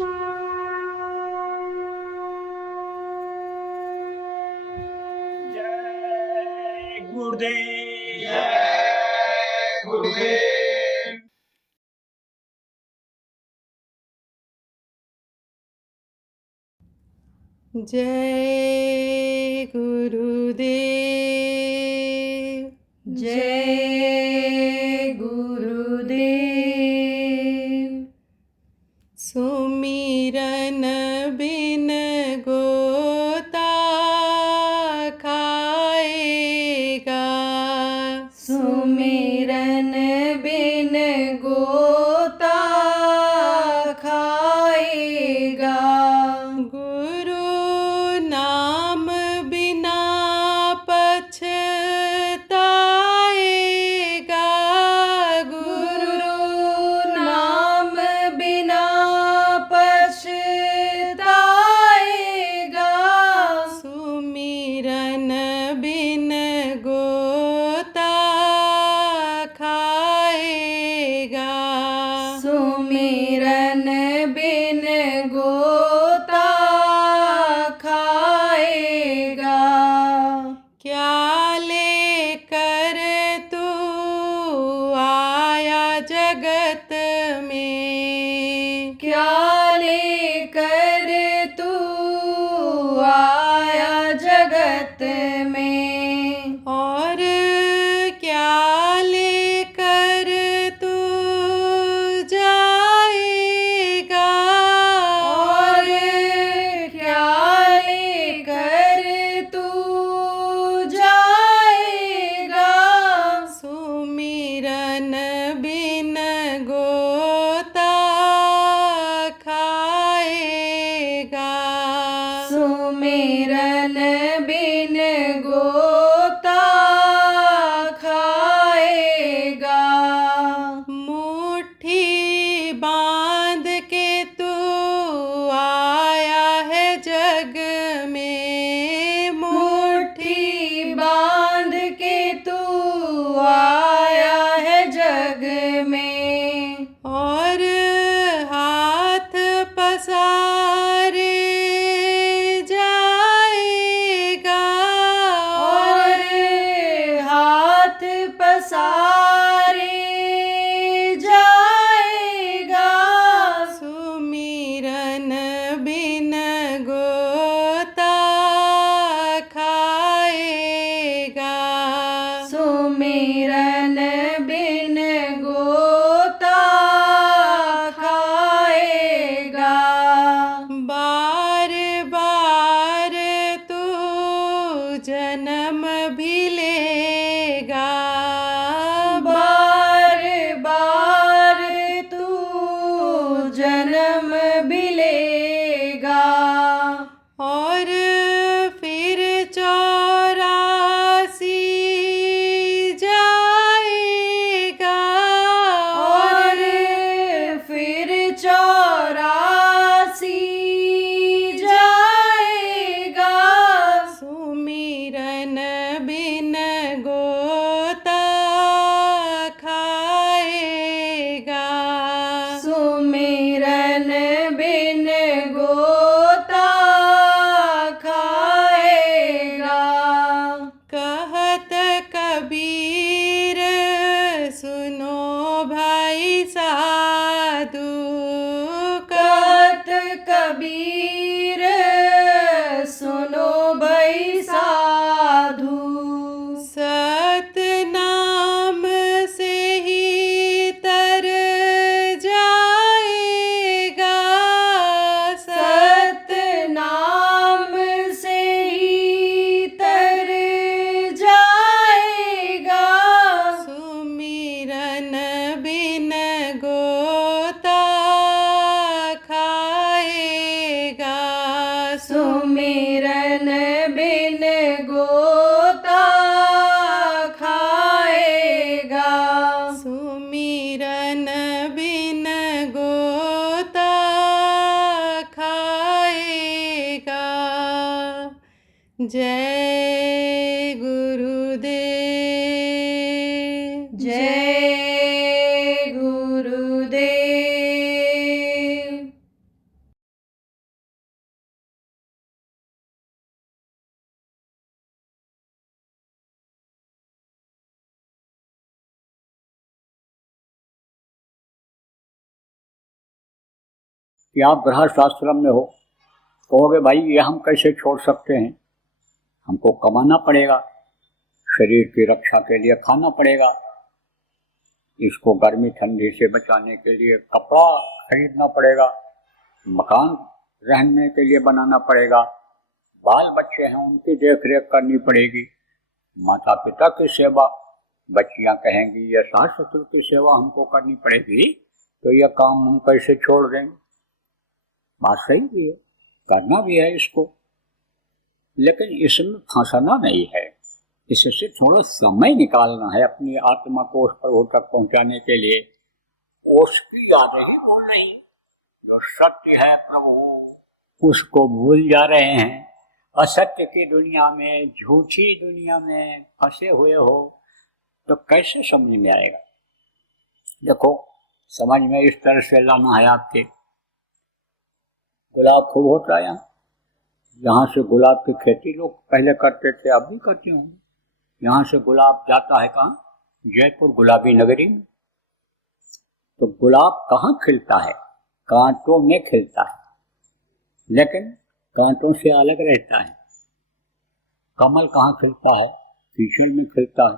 जय गुरुदेव। जय गुरुदेव। जय गुरुदेव। जय गुरुदेव। सुमिरन बिन गोता खाएगा। सुमिरन बिन गोता खाएगा। गुरु नाम बिना पछताएगा। गुरु नाम बिना पछताएगा। सुमिरन बिन गोता खाएगा। सुमिरन बिन गोता खाएगा। क्या लेकर तू आया जगत में। क्या लेकर तू आया जगत में। और क्या लेकर तू जाएगा। और क्या लेकर तू जाएगा। सुमिरन बिन गोता खाएगा। सुमिरन बिन गोता खाएगा। मुट्ठी बांध के तू आया है जग में। मुट्ठी बांध के तू आया है जग में। और हाथ पसारे जाएगा। और हाथ पसारे जाएगा। सुमिरन बिन गोता खाएगा। सुमिरन बिन गोता खाएगा। बार बार तू जन्म भी लेगा। बार बार तू जन्म भी लेगा। और फिर 84 जाएगा। और फिर 84 जाएगा। सुमिरन बिन गोता खाएगा। सुमिरन बिन गोता खाएगा। कहत कबीर सुनो भाई साधु। कहत कबीर सुनो भाई साधु। सतनाम से ही तर जाएगा। सतनाम से ही तर जाएगा। सुमिरन बिन गोता खाएगा। सुमिरन बिन गोता खाएगा। सुमिरन बिन गोता खाएगा। जय गुरुदेव। जय कि आप गृहस्थाश्रम में हो, कहोगे भाई ये हम कैसे छोड़ सकते हैं, हमको कमाना पड़ेगा, शरीर की रक्षा के लिए खाना पड़ेगा, इसको गर्मी ठंडी से बचाने के लिए कपड़ा खरीदना पड़ेगा, मकान रहने के लिए बनाना पड़ेगा, बाल बच्चे हैं उनकी देख रेख करनी पड़ेगी, माता पिता की सेवा, बच्चियां कहेंगी ये सास ससुर की सेवा हमको करनी पड़ेगी, तो यह काम हम कैसे छोड़ देंगे। बात सही भी है, करना भी है इसको, लेकिन इसमें फंसना नहीं है, इससे थोड़ा समय निकालना है अपनी आत्मा को उस प्रभु तक पहुंचाने के लिए। उसकी यादें ही भूल रही, जो सत्य है प्रभु उसको भूल जा रहे हैं। असत्य की दुनिया में, झूठी दुनिया में फंसे हुए हो तो कैसे समझ में आएगा। देखो समझ में इस तरह से लाना है आपके, गुलाब खूब होता है यहाँ से गुलाब की खेती लोग पहले करते थे, अब भी करते होंगे। यहाँ से गुलाब जाता है कहाँ, जयपुर गुलाबी नगरी में। तो गुलाब कहाँ खिलता है, कांटों में खिलता है, लेकिन कांटों से अलग रहता है। कमल कहाँ खिलता है, कीचड़ में खिलता है,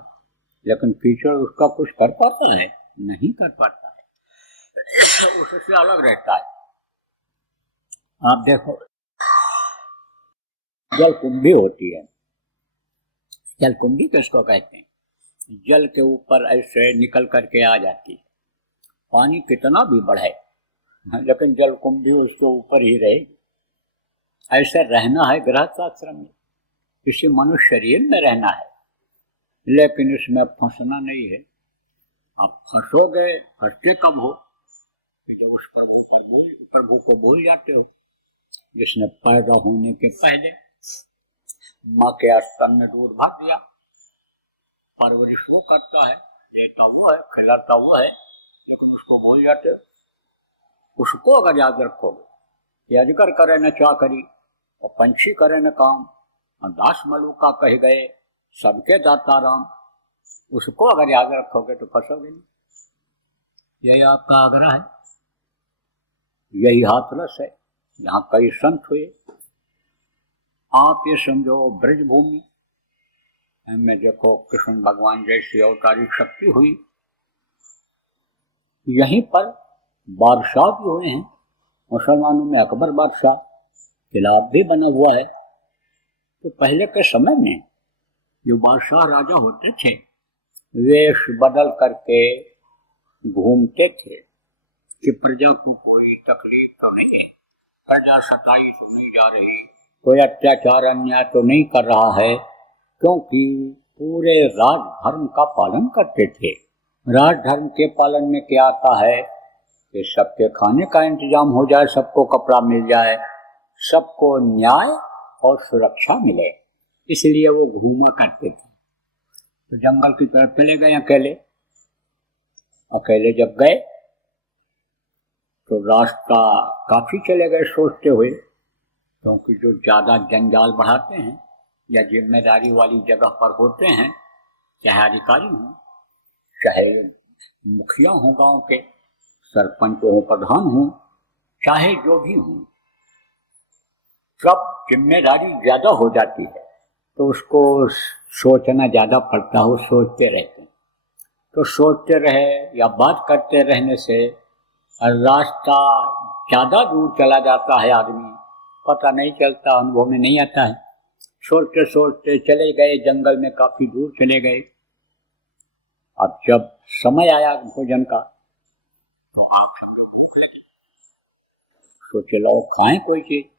लेकिन कीचड़ उसका कुछ कर पाता है, नहीं कर पाता है, उससे अलग रहता है। आप देखो जलकुंभी होती है, जलकुंभी किसको कहते हैं, जल के ऊपर ऐसे निकल करके आ जाती है, पानी कितना भी बढ़े लेकिन जलकुंभी उसके ऊपर ही रहेगी। ऐसे रहना है गृहस्थाश्रम में, किसी मनुष्य शरीर में रहना है, लेकिन इसमें फंसना नहीं है। आप फंसोगे, फंसते कब हो, जब उस प्रभु को भूल जाते हो, जिसने पैदा होने के पहले माँ के स्तन में दूध भर दिया, परवरिश वो करता है, देता वो है, खिलाता वो है, लेकिन उसको भूल जाते हो। उसको अगर याद रखोगे कि अजगर करे न चाकरी और पंछी करे न काम, और दास मलुका कह गए सबके दाता राम, उसको अगर याद रखोगे तो फंसोगे नहीं। यही आपका आग्रह है, यही हाथरस है। यहाँ कई संत हुए, आप ये समझो ब्रजभूमि में देखो कृष्ण भगवान जैसी अवतारी शक्ति हुई, यहीं पर बादशाह भी हुए हैं। मुसलमानों में अकबर बादशाह, किला भी बना हुआ है। तो पहले के समय में जो बादशाह राजा होते थे, वेश बदल करके घूमते थे कि प्रजा को कोई तकलीफ तो नहीं है, प्रजा सताई तो नहीं जा रही, कोई अत्याचार अन्याय तो नहीं कर रहा है, क्योंकि पूरे राजधर्म का पालन करते थे। राजधर्म के पालन में क्या आता है कि सबके खाने का इंतजाम हो जाए, सबको कपड़ा मिल जाए, सबको न्याय और सुरक्षा मिले, इसलिए वो घूमा करते थे। तो जंगल की तरफ चले गए अकेले। अकेले जब गए तो रास्ता काफी चले गए सोचते हुए, क्योंकि जो ज्यादा जंजाल बढ़ाते हैं या जिम्मेदारी वाली जगह पर होते हैं, चाहे अधिकारी हों, चाहे मुखिया हों, गांव के सरपंच हो, प्रधान हो, चाहे जो भी हो, जब जिम्मेदारी ज्यादा हो जाती है तो उसको सोचना ज्यादा पड़ता है, वो सोचते रहते हैं। तो सोचते रहे या बात करते रहने से रास्ता ज्यादा दूर चला जाता है, आदमी पता नहीं चलता, अनुभव में नहीं आता है। सोचते सोचते चले गए, जंगल में काफी दूर चले गए। अब जब समय आया भोजन का तो आप सब लोग भूख लगे, सोचे लो खाएं कोई चीज।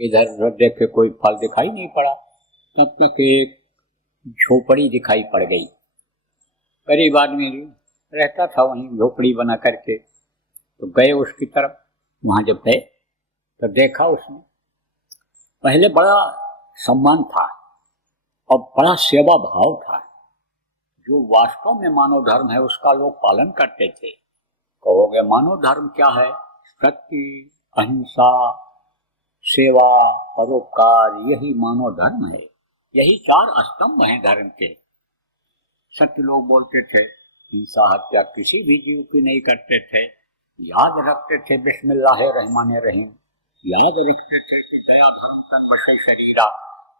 इधर उधर देखे कोई फल दिखाई नहीं पड़ा, तब तक एक झोपड़ी दिखाई पड़ गई। गरीब आदमी रहता था वहीं झोपड़ी बना करके, तो गए उसकी तरफ। वहां जब गए तो देखा उसने पहले बड़ा सम्मान था और बड़ा सेवा भाव था, जो वास्तव में मानव धर्म है उसका लोग पालन करते थे। कहोगे मानव धर्म क्या है? सत्य, अहिंसा, सेवा, परोपकार, यही मानव धर्म है। यही 4 स्तंभ हैं धर्म के। सत्य लोग बोलते थे, हिंसा हत्या किसी भी जीव की नहीं करते थे, याद रखते थे बिस्मिल्लाहिर्रहमानिर्रहीम, याद रखते थे कि दया धर्म तन बसे शरीरा,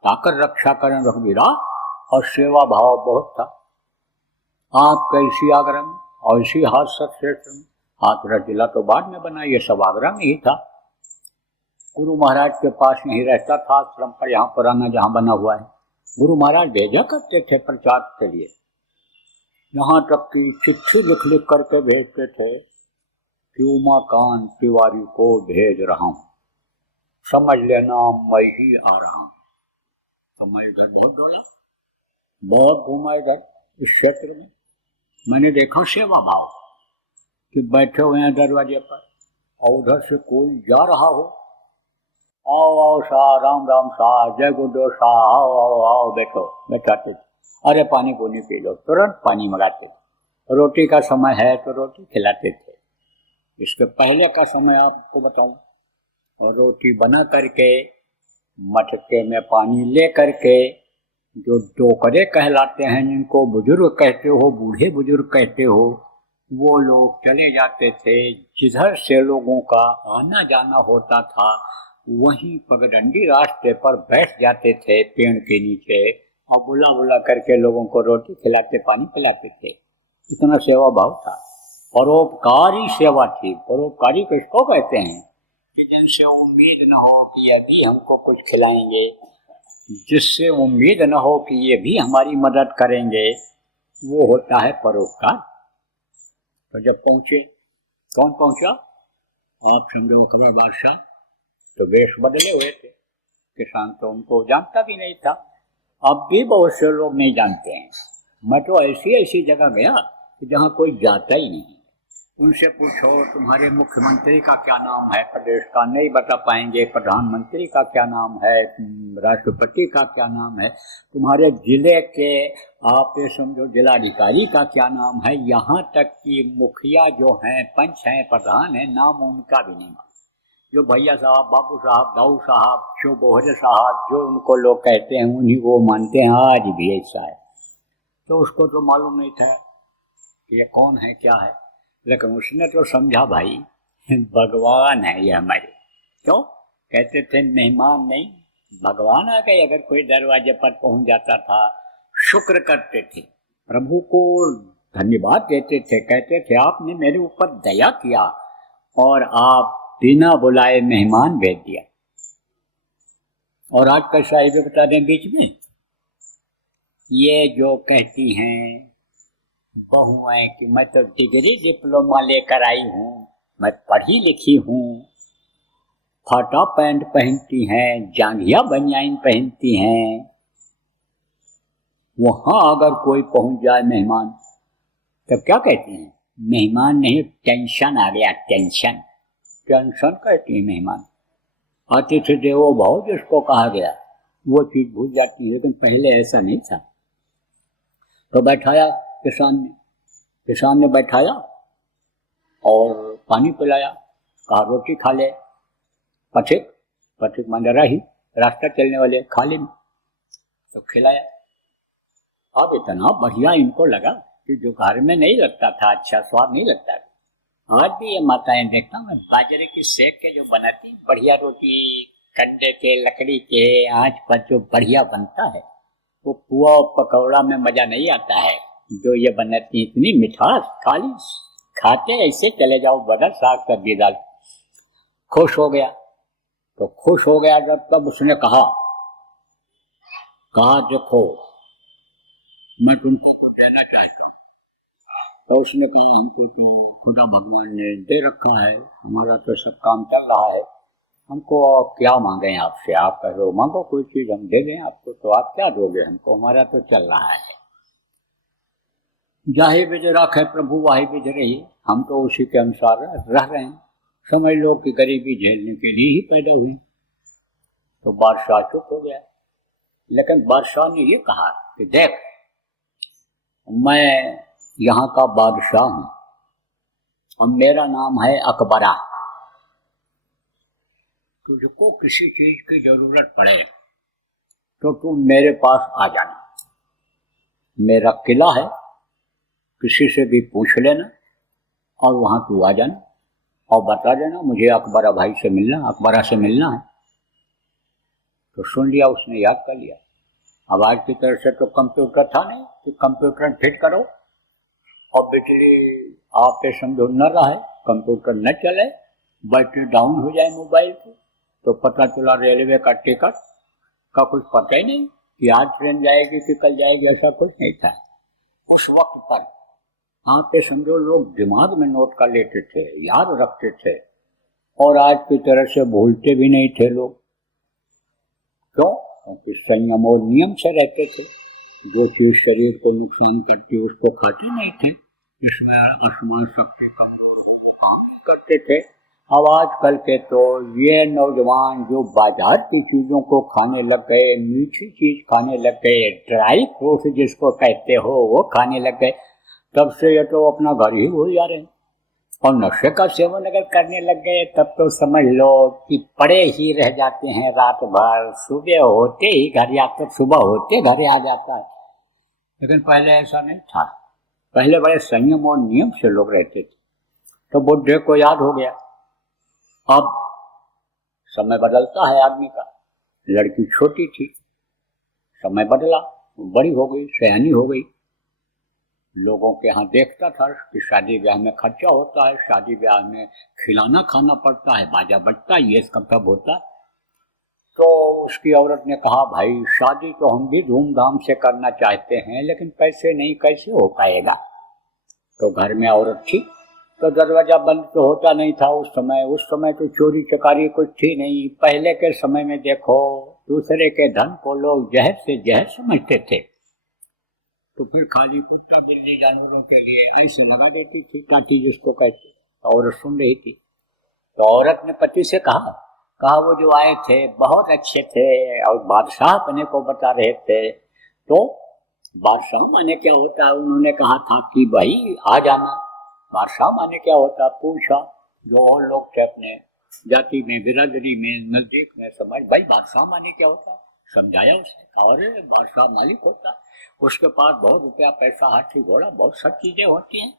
ताकर रक्षा करें रघुवीरा, और सेवा भाव बहुत था। आप कैसी आग्रह और इसी हाथ श्रेष्ठ, हाथ रजिला तो बाद में बना, ये सब आग्रह में ही था। गुरु महाराज के पास नहीं रहता था आश्रम पर, यहाँ पुराना जहाँ बना हुआ है, गुरु महाराज भेजा करते थे प्रचार के लिए। यहाँ तक कि चिट्ठी लिख लिख करके भेजते थे कि उमाकांत तिवारी को भेज रहा हूँ, समझ लेना मैं ही आ रहा हूँ। तो मैं इधर बहुत डोला, बहुत घूमा इधर इस क्षेत्र में। मैंने देखा सेवा भाव कि बैठे हुए हैं दरवाजे पर और उधर से कोई जा रहा हो, आओ आओ शाह, राम राम शाह, जय गुरुदेव शाह, आओ आओ आओ, बैठो, बैठाते थे। अरे पानी पूनी पी लो, तुरंत पानी मंगाते थे। रोटी का समय है तो रोटी खिलाते थे। इसके पहले का समय आपको बताऊं, और रोटी बना करके मटके में पानी ले करके, जो डोकरे कहलाते हैं, जिनको बुजुर्ग कहते हो, बूढ़े बुजुर्ग कहते हो, वो लोग चले जाते थे। जिधर से लोगों का आना जाना होता था वहीं पगडंडी रास्ते पर बैठ जाते थे पेड़ के नीचे, और बुला बुला करके लोगों को रोटी खिलाते, पानी पिलाते थे। इतना सेवा भाव था, परोपकारी सेवा थी। परोपकारी किसको कहते हैं? कि जिनसे उम्मीद न हो कि ये भी हमको कुछ खिलाएंगे, जिससे उम्मीद न हो कि ये भी हमारी मदद करेंगे, वो होता है परोपकार। तो जब पहुंचे, कौन पहुंचा? आप समझो अकबर बादशाह। तो वेश बदले हुए थे। किसान तो उनको जानता भी नहीं था, अब भी बहुत से लोग नहीं जानते हैं। मैं तो ऐसी ऐसी जगह गया कि जहाँ कोई जाता ही नहीं। उनसे पूछो तुम्हारे मुख्यमंत्री का क्या नाम है, प्रदेश का नहीं बता पाएंगे। प्रधानमंत्री का क्या नाम है, राष्ट्रपति का क्या नाम है, तुम्हारे जिले के आप ये समझो जिलाधिकारी का क्या नाम है, यहाँ तक कि मुखिया जो हैं, पंच हैं, प्रधान हैं, नाम उनका भी नहीं मालूम। जो भैया साहब, बाबू साहब, दाऊ साहब, जो बोहरे साहब, जो उनको लोग कहते हैं, उन्हीं को मानते हैं। आज भी ऐसा है। तो उसको तो मालूम नहीं था कि ये कौन है, क्या है, लेकिन उसने तो समझा भाई भगवान है ये हमारे। क्यों कहते थे? मेहमान नहीं, भगवान आ गए। अगर कोई दरवाजे पर पहुंच जाता था, शुक्र करते थे, प्रभु को धन्यवाद देते थे, कहते थे आपने मेरे ऊपर दया किया और आप बिना बुलाए मेहमान भेज दिया। और आज का शायद बता दें बीच में, ये जो कहती हैं बहुएं कि मैं तो डिग्री डिप्लोमा लेकर आई हूँ, मैं पढ़ी लिखी हूँ, फटा पैंट पहनती हैं, जांघिया बनियाइन पहनती हैं, वहां अगर कोई पहुंच जाए मेहमान, तब क्या कहती हैं? मेहमान नहीं, टेंशन आ गया, टेंशन। टेंशन कहती है मेहमान। अतिथि देवो भव जिसको कहा गया, वो चीज भूल जाती है। लेकिन पहले ऐसा नहीं था। तो बैठाया किसान ने बैठाया और पानी पिलाया, कहा रोटी खा ले। पथिक माने रही, रास्ता चलने वाले खा ले, तो खिलाया। अब इतना बढ़िया इनको लगा कि जो घर में नहीं लगता था, अच्छा स्वाद नहीं लगता। आज भी ये माताएं देखता हूँ, बाजरे की सेक के जो बनाती बढ़िया रोटी, कंडे के, लकड़ी के आंच पर जो बढ़िया बनता है, वो पुआ और पकौड़ा में मजा नहीं आता है जो ये बनाती। इतनी मिठास, खाली खाते ऐसे चले जाओ, बदल साग सब्जी दाल। खुश हो गया। तो खुश हो गया जब तब उसने कहा देखो मैं तुमको कुछ देना चाहता हूँ। तो उसने कहा हमको तो खुदा भगवान ने दे रखा है, हमारा तो सब काम चल रहा है, हमको क्या मांगे आपसे? आप कह रहे मांगो कोई चीज, हम दे दें आपको। तो आप क्या दोगे हमको? हमारा तो चल रहा है। जाहे बिज राखे प्रभु वाहे बिज रही, हम तो उसी के अनुसार रह रहे हैं। समझ लो कि गरीबी झेलने के लिए ही पैदा हुई। तो बादशाह चुप हो गया। लेकिन बादशाह ने ये कहा कि देख, मैं यहाँ का बादशाह हूँ और मेरा नाम है अकबरा। तुझको किसी चीज की जरूरत पड़े तो तू मेरे पास आ जाना। मेरा किला है, किसी से भी पूछ लेना और वहां तू आ जाना। और बता देना मुझे अकबरा भाई से मिलना, अकबरा से मिलना है। तो सुन लिया उसने, याद कर लिया। अब आज की तरह से तो कंप्यूटर था नहीं कि कंप्यूटर फिट करो और बिजली आप पे समझो न रहा है, कंप्यूटर न चले, बैटरी डाउन हो जाए मोबाइल की, तो पता चला रेलवे का टिकट का कुछ पता ही नहीं कि आज ट्रेन जाएगी कि कल जाएगी, ऐसा कुछ नहीं था। उस वक्त पर आप पे समझो लोग दिमाग में नोट कर लेते थे, याद रखते थे, और आज की तरह से भूलते भी नहीं थे लोग। क्यों? क्योंकि संयम और नियम से रहते थे। जो चीज शरीर को नुकसान करती उसको खाते नहीं थे, इसमें स्मरण शक्ति कमजोर हो वो काम नहीं करते थे। अब आजकल के तो ये नौजवान जो बाजार की चीजों को खाने लग गए, मीठी चीज खाने लग गए, ड्राई फ्रूट जिसको कहते हो वो खाने लग गए, तब से ये तो अपना घर ही भूल जा रहे हैं। और नशे का सेवन अगर करने लग गए तब तो समझ लो कि पड़े ही रह जाते हैं रात भर, सुबह होते ही घर या तो सुबह होते घर आ जाता है। लेकिन पहले ऐसा नहीं था, पहले बड़े संयम और नियम से लोग रहते थे। तो बुढ़े को याद हो गया, अब समय बदलता है आदमी का। लड़की छोटी थी, समय बदला, बड़ी हो गई, सयानी हो गई। लोगों के यहाँ देखता था कि शादी ब्याह में खर्चा होता है, शादी ब्याह में खिलाना खाना पड़ता है, बाजा बजता है, ये सब होता है। तो उसकी औरत ने कहा भाई शादी तो हम भी धूमधाम से करना चाहते हैं, लेकिन पैसे नहीं, कैसे हो पाएगा। तो घर में औरत थी तो दरवाजा बंद तो होता नहीं था उस समय तो चोरी चकारी कुछ थी नहीं। पहले के समय में देखो दूसरे के धन को लोग जहर से जहर समझते थे, तो फिर खाली कुत्ता बिल्ली जानवरों के लिए ऐसे लगा देती थी टाटी जिसको कहते। तो औरत सुन रही थी, तो औरत ने पति से कहा वो जो आए थे बहुत अच्छे थे और बादशाह अपने को बता रहे थे। तो बादशाह माने क्या होता है, उन्होंने कहा था कि भाई आ जाना। बादशाह माने क्या होता, पूछा जो और लोग थे अपने जाति में, बिरादरी में, नजदीक में, समझ भाई बादशाह माने क्या होता। समझाया उसने, कहा अरे बादशाह मालिक होता, उसके पास बहुत रुपया पैसा, हाथी घोड़ा, बहुत सब चीजें होती हैं,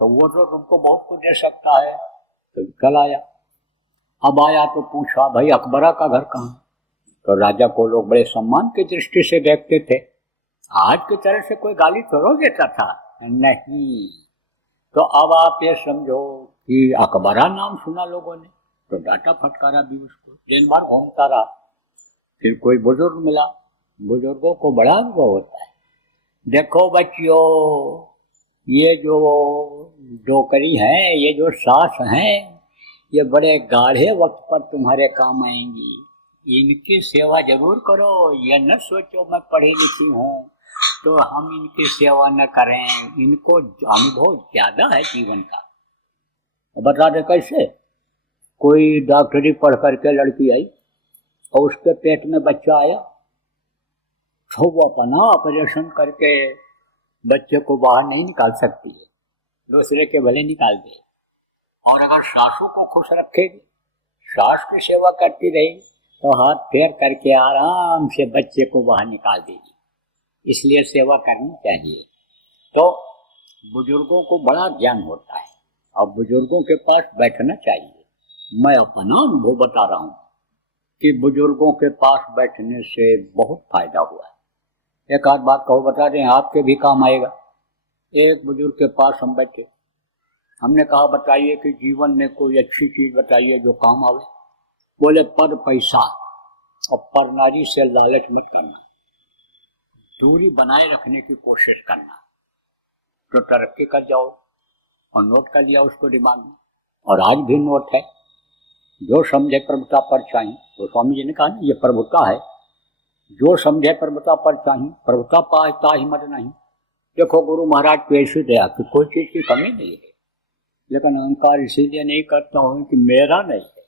तो वो तो तुमको बहुत कुछ दे सकता है। तो कल आया, अब आया तो पूछा भाई अकबरा का घर कहाँ। तो राजा को लोग बड़े सम्मान की दृष्टि से देखते थे, आज की तरह से कोई गाली थोड़ा देता था नहीं। तो अब आप ये समझो कि अकबरा नाम सुना लोगों ने तो डांटा फटकारा भी उसको, दिन भर घूमता रहा। फिर कोई बुजुर्ग मिला, बुजुर्गों को बड़ा अनुभव होता है। देखो बच्चियों, ये जो डोकरी है, ये जो सास हैं, ये बड़े गाढ़े वक्त पर तुम्हारे काम आएंगी, इनकी सेवा जरूर करो। ये न सोचो मैं पढ़ी लिखी हूँ तो हम इनकी सेवा न करें, इनको अनुभव ज्यादा है जीवन का। बता दे कैसे, कोई डॉक्टरी पढ़ करके लड़की आई और उसके पेट में बच्चा आया, तो वो अपना ऑपरेशन करके बच्चे को बाहर नहीं निकाल सकती है, दूसरे के भले निकाल दे। और अगर सासू को खुश रखेगी, सास की सेवा करती रहेगी, तो हाथ फेर करके आराम से बच्चे को बाहर निकाल देगी। इसलिए सेवा करनी चाहिए। तो बुजुर्गों को बड़ा ज्ञान होता है और बुजुर्गों के पास बैठना चाहिए। मैं अपना अनुभव बता रहा हूँ कि बुजुर्गों के पास बैठने से बहुत फायदा हुआ है। एक आध बात कहो बता दें, आपके भी काम आएगा। एक बुजुर्ग के पास हम बैठे, हमने कहा बताइए कि जीवन में कोई अच्छी चीज बताइए जो काम आवे। बोले पर पैसा और पर नारी से लालच मत करना, दूरी बनाए रखने की कोशिश करना, तो तरक्की कर जाओ। और नोट कर लिया उसको दिमाग में, और आज भी नोट है। जो समझे प्रभुता पर चाहिए, तो स्वामी जी ने कहा ना ये प्रभुता है, जो समझे प्रभुता पर चाहिए, प्रभुता पाता ही मत नहीं। देखो गुरु महाराज को ऐसी दया कि कोई चीज की कमी नहीं है, लेकिन अहंकार इसीलिए नहीं करता हूँ कि मेरा नहीं है,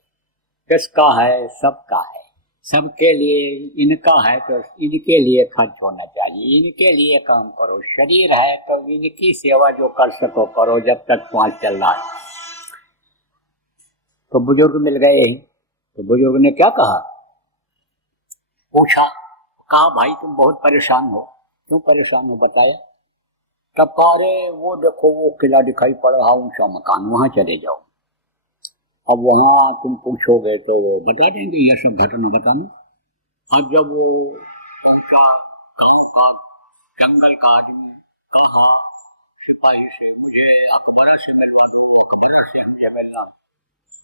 किसका है, सबका है, सबके लिए इनका है, तो इनके लिए खर्च होना चाहिए, इनके लिए काम करो। शरीर है तो इनकी सेवा जो कर सको करो, जब तक श्वास चल रहा है। तो बुजुर्ग मिल गए, तो बुजुर्ग ने क्या कहा, पूछा, कहा भाई तुम बहुत परेशान हो, क्यों परेशान हो बताया। तब कहा अरे वो देखो वो किला दिखाई पड़ रहा, ऊंचा मकान, वहां चले जाओ। अब वहाँ तुम पूछोगे तो वो बता देंगे ये सब घटना बताना। अब जब वो पूछा गाँव का जंगल का आदमी कहा सिपाही से मुझे अकबर से मिलवा दो, अकबर से मुझे मिलना,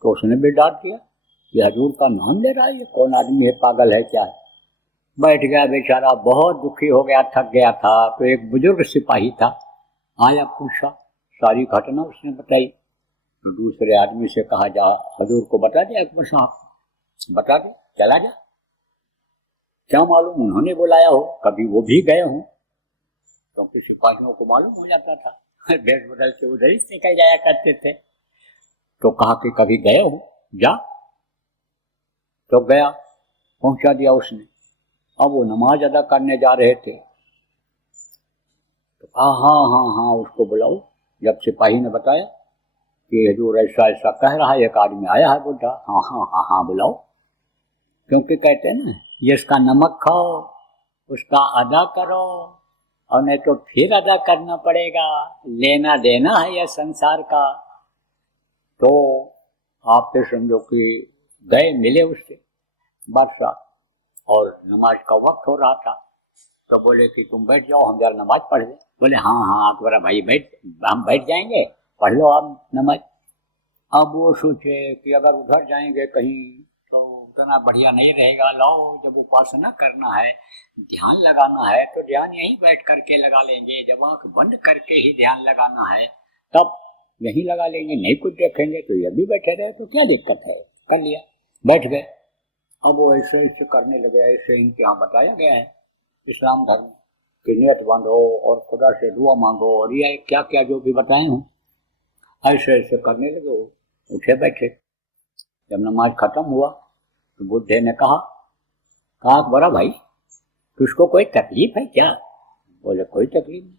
तो उसने भी डांट दिया कि हजूर का नाम ले रहा है, ये कौन आदमी है, पागल है क्या है। बैठ गया बेचारा, बहुत दुखी हो गया, थक गया था। तो एक बुजुर्ग सिपाही था, आया, पूछा, सारी घटना उसने बताई। तो दूसरे आदमी से कहा जा हजूर को बता दे, अकबर साहब बता दे, चला जा। क्या मालूम उन्होंने बुलाया हो, कभी वो भी गए हों, क्योंकि सिपाहियों को मालूम हो जाता था, भेष बदल के उधर ही निकल जाया करते थे। तो कहा कि कभी गए हो, जा। तो गया, पहुंचा दिया उसने। अब वो नमाज अदा करने जा रहे थे, तो कहा हाँ हाँ हाँ उसको बुलाओ। जब सिपाही ने बताया कि हजूर ऐसा ऐसा कह रहा है, एक आदमी आया है बुढ़ा, हाँ हाँ हाँ हाँ बुलाओ, क्योंकि कहते हैं ना, ये इसका नमक खाओ, उसका अदा करो, और नहीं तो फिर अदा करना पड़ेगा, लेना देना है यह संसार का। तो आप तो समझो कि गए, मिले उससे बादशाह, और नमाज का वक्त हो रहा था। तो बोले कि तुम बैठ जाओ, हम जरा नमाज पढ़ लें। बोले हाँ हाँ अकबर भाई बैठ, हम बैठ जाएंगे, पढ़ लो आप नमाज। अब वो सोचे कि अगर उधर जाएंगे कहीं तो उतना बढ़िया नहीं रहेगा, लो जब उपासना करना है, ध्यान लगाना है, तो ध्यान यहीं बैठ करके लगा लेंगे, जब आंख बंद करके ही ध्यान लगाना है तब यहीं लगा लेंगे, नहीं कुछ देखेंगे तो ये भी बैठे रहे तो क्या दिक्कत है। कर लिया, बैठ गए। अब वो ऐसे ऐसे करने लगे, ऐसे इनके यहाँ बताया गया है इस्लाम धर्म कि नियत बांधो और खुदा से दुआ मांगो, और ये क्या क्या जो भी बताए हूँ, ऐसे ऐसे करने लगे। वो उठे बैठे, जब नमाज खत्म हुआ तो बुढ़े ने कहा बड़ा भाई तुझको कोई तकलीफ है क्या? बोले कोई तकलीफ नहीं।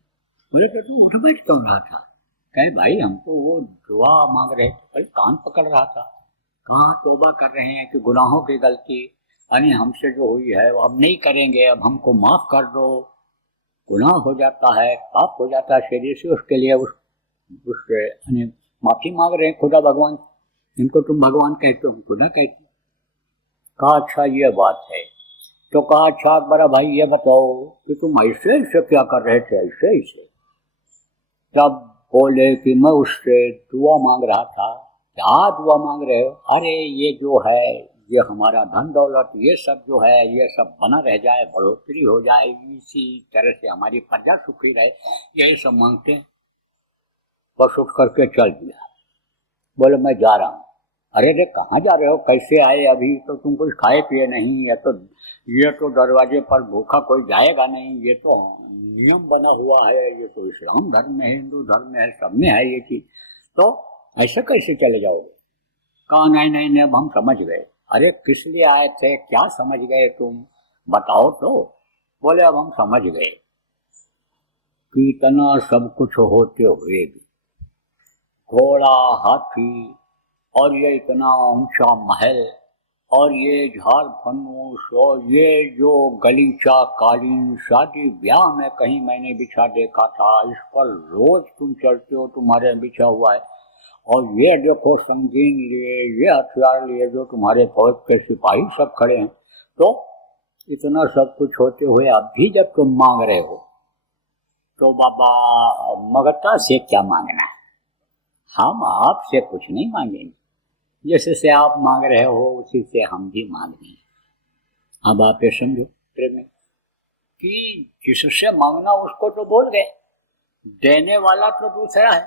बोले तो तुम उठ बैठ क्यों रहा था? कहे भाई हमको वो दुआ मांग रहे थे, कल कान पकड़ रहा था। कहाँ तौबा कर रहे हैं कि गुनाहों की गलती यानी हमसे जो हुई है वो अब नहीं करेंगे, अब हमको माफ कर दो। गुनाह हो जाता है, पाप हो जाता है शरीर से, उसके लिए उससे यानी माफी मांग रहे हैं खुदा भगवान। इनको तुम भगवान कहते हो, खुदा कहते हो। कहा अच्छा ये बात है। तो कहा अच्छा बड़ा भाई ये बताओ कि तुम ऐसे ऐसे क्या कर रहे थे, ऐसे ऐसे? तब बोले कि मैं उससे दुआ मांग रहा था। क्या दुआ मांग रहे हो? अरे ये जो है, ये हमारा धन दौलत, ये सब जो है, ये सब बना रह जाए, बढ़ोतरी हो जाए, इसी तरह से हमारी प्रजा सुखी रहे, यही सब मांगते हैं। बस उठ करके चल दिया। बोले मैं जा रहा हूँ। अरे रे कहाँ जा रहे हो, कैसे आए? अभी तो तुम कुछ खाए पिए नहीं, ये तो दरवाजे पर भूखा कोई जाएगा नहीं, ये तो नियम बना हुआ है, ये तो इस्लाम धर्म में है, हिंदू धर्म में है, सब में है ये चीज, तो ऐसे कैसे चले जाओगे? कहा नहीं नहीं नहीं अब हम समझ गए। अरे किस लिए आए थे, क्या समझ गए तुम, बताओ तो। बोले अब हम समझ गए कि इतना सब कुछ होते हुए भी घोड़ा, हाथी, और ये इतना ऊंचा महल, और ये झाड़ फन्नूस, और ये जो गलीचा कालीन शादी ब्याह में कहीं मैंने बिछा देखा था, इस पर रोज तुम चलते हो, तुम्हारे बिछा हुआ है, और ये देखो संगीन लिए, ये हथियार लिए जो तुम्हारे फौज के सिपाही सब खड़े हैं। तो इतना सब कुछ होते हुए अब भी जब तुम मांग रहे हो तो बाबा मगता से क्या मांगना है, हम आपसे कुछ नहीं मांगेंगे, जैसे से आप मांग रहे हो उसी से हम भी मांग रहे हैं। अब आप ये समझो प्रेम कि जिससे मांगना उसको तो बोल गए, देने वाला तो दूसरा है,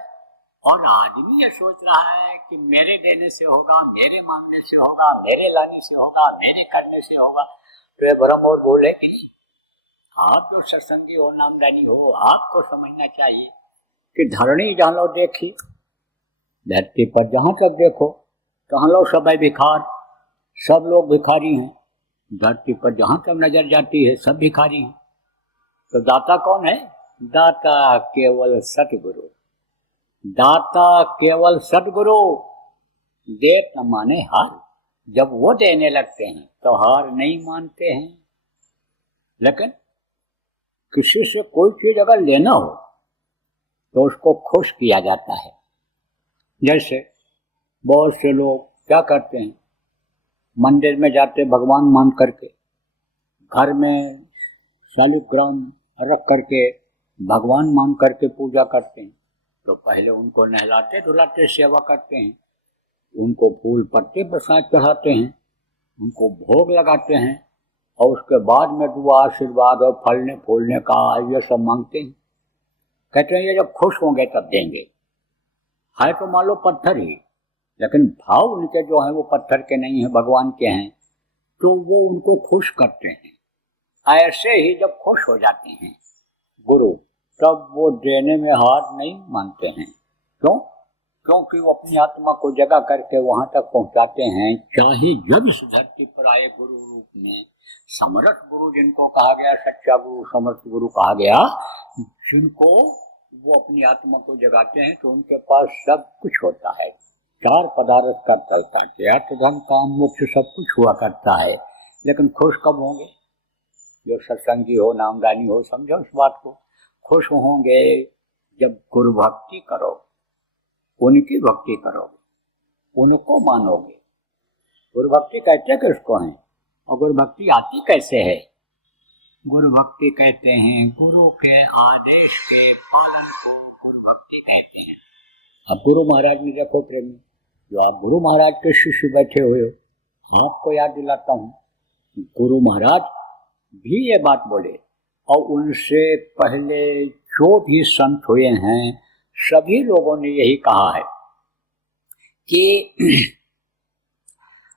और आदमी ये सोच रहा है कि मेरे देने से होगा, मेरे मांगने से होगा, मेरे लाने से होगा, मेरे करने से होगा। तो ये भरम और बोले कि नहीं, आप जो सत्संगी हो, नामदानी हो, आपको समझना चाहिए कि धरणी जहाँ लो देखी, धरती पर जहाँ तक देखो तहाँ लो सब है भिखार, सब लोग भिखारी हैं। धरती पर जहाँ तक नजर जाती है सब भिखारी हैं। तो दाता कौन है? दाता केवल सतगुरु, दाता केवल सतगुरु। देत न माने हार, जब वो देने लगते हैं तो हार नहीं मानते हैं। लेकिन किसी से कोई चीज अगर लेना हो तो उसको खुश किया जाता है। जैसे बहुत से लोग क्या करते हैं, मंदिर में जाते भगवान मान करके, घर में शालिग्राम रख करके भगवान मान करके पूजा करते हैं। तो पहले उनको नहलाते धुलाते सेवा करते हैं, उनको फूल पत्ते प्रसाद चढ़ाते हैं, उनको भोग लगाते हैं और उसके बाद में दुआ आशीर्वाद और फलने फूलने का ये सब मांगते हैं। कहते हैं ये जब खुश होंगे तब देंगे। है तो मान लो पत्थर ही, लेकिन भाव उनके जो हैं वो पत्थर के नहीं हैं, भगवान के हैं, तो वो उनको खुश करते हैं। ऐसे ही जब खुश हो जाते हैं गुरु, तब वो देने में हार नहीं मानते हैं। क्यों? क्योंकि वो अपनी आत्मा को जगा करके वहां तक पहुंचाते हैं। चाहे जब इस धरती पर आए गुरु रूप में, समर्थ गुरु जिनको कहा गया, सच्चा गुरु समर्थ गुरु कहा गया, जिनको वो अपनी आत्मा को जगाते हैं, तो उनके पास सब कुछ होता है। 4 पदार्थ का चलता है, अर्थ धन काम मोक्ष सब कुछ हुआ करता है। लेकिन खुश कब होंगे? जो सत्संगी हो, नामदानी हो, समझो इस बात को। खुश होंगे जब गुरु भक्ति करो, उनकी भक्ति करोगे, उनको मानोगे। गुरु भक्ति कहते किसको हैं और गुरु भक्ति आती कैसे है? गुरु भक्ति कहते हैं गुरु के आदेश के पालन को गुरु भक्ति कहते हैं। अब गुरु महाराज ने देखो प्रेमी, जो आप गुरु महाराज के शिष्य बैठे हुए हो, आपको याद दिलाता हूँ, गुरु महाराज भी ये बात बोले और उनसे पहले जो भी संत हुए हैं सभी लोगों ने यही कहा है कि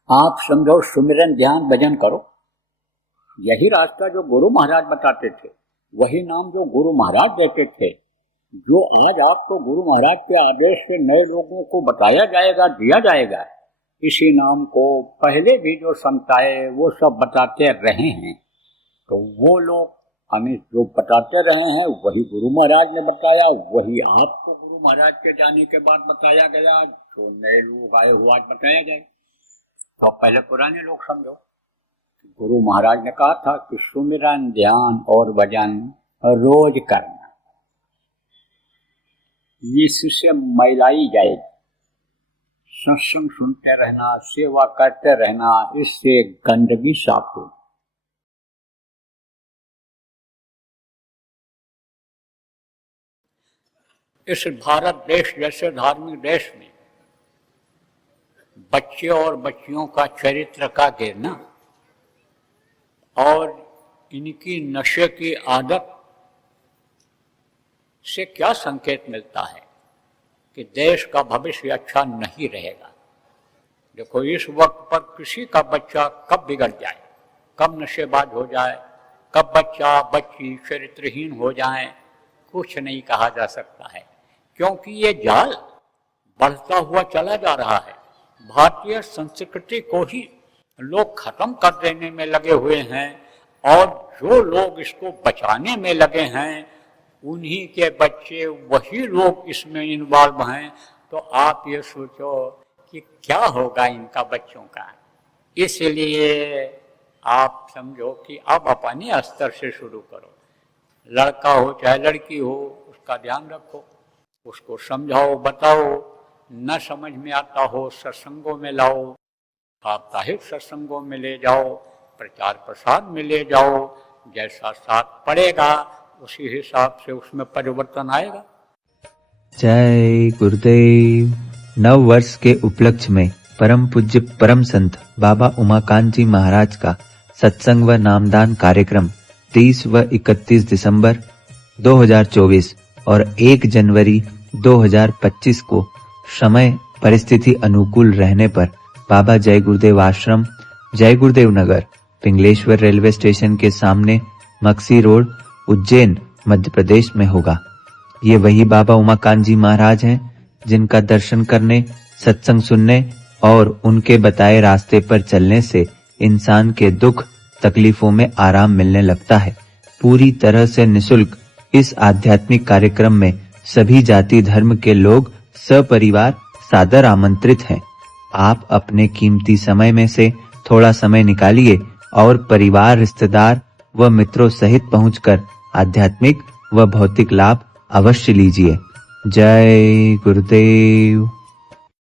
आप समझो सुमिरन ध्यान भजन करो। यही रास्ता जो गुरु महाराज बताते थे, वही नाम जो गुरु महाराज देते थे, जो आज आपको गुरु महाराज के आदेश से नए लोगों को बताया जाएगा, दिया जाएगा, इसी नाम को पहले भी जो संत आए वो सब बताते रहे हैं। तो वो लोग हमें जो बताते रहे हैं वही गुरु महाराज ने बताया, वही आपको गुरु महाराज के जाने के बाद बताया गया। जो नए लोग आए हुआ आज बताया जाए। तो पहले पुराने लोग समझो, गुरु महाराज ने कहा था कि सुमिरन ध्यान और भजन रोज करना, इससे महिलाई जाएगी। सत्संग सुनते रहना, सेवा करते रहना, इससे गंदगी साफ होगी। इस भारत देश जैसे धार्मिक देश में बच्चे और बच्चियों का चरित्र का गिरना और इनकी नशे की आदत से क्या संकेत मिलता है कि देश का भविष्य अच्छा नहीं रहेगा। देखो, इस वक्त पर किसी का बच्चा कब बिगड़ जाए, कब नशेबाज हो जाए, कब बच्चा बच्ची चरित्रहीन हो जाए, कुछ नहीं कहा जा सकता है, क्योंकि ये जाल बढ़ता हुआ चला जा रहा है। भारतीय संस्कृति को ही लोग खत्म कर देने में लगे हुए हैं और जो लोग इसको बचाने में लगे हैं उन्हीं के बच्चे, वही लोग इसमें इन्वॉल्व हैं। तो आप ये सोचो कि क्या होगा इनका बच्चों का। इसलिए आप समझो कि अब अपने स्तर से शुरू करो। लड़का हो चाहे लड़की हो, उसका ध्यान रखो, उसको समझाओ, बताओ। न समझ में आता हो सत्संगों में लाओ, साप्ताहिक सत्संगों में ले जाओ, प्रचार प्रसार में ले जाओ। जैसा साथ पड़ेगा उसी हिसाब से उसमें परिवर्तन आएगा। जय गुरुदेव। 9 वर्ष के उपलक्ष्य में परम पूज्य परम संत बाबा उमाकांत जी महाराज का सत्संग व नामदान कार्यक्रम 30 व 31 दिसंबर 2024 और 1 जनवरी 2025 को समय परिस्थिति अनुकूल रहने पर बाबा जय गुरुदेव आश्रम, जय गुरुदेव नगर, पिंगलेश्वर रेलवे स्टेशन के सामने, मक्सी रोड, उज्जैन, मध्य प्रदेश में होगा। ये वही बाबा उमाकांत जी महाराज हैं जिनका दर्शन करने, सत्संग सुनने और उनके बताए रास्ते पर चलने से इंसान के दुख तकलीफों में आराम मिलने लगता है। पूरी तरह से निशुल्क इस आध्यात्मिक कार्यक्रम में सभी जाति धर्म के लोग सपरिवार सादर आमंत्रित हैं। आप अपने कीमती समय में से थोड़ा समय निकालिए और परिवार, रिश्तेदार व मित्रों सहित पहुंचकर आध्यात्मिक व भौतिक लाभ अवश्य लीजिए। जय गुरुदेव।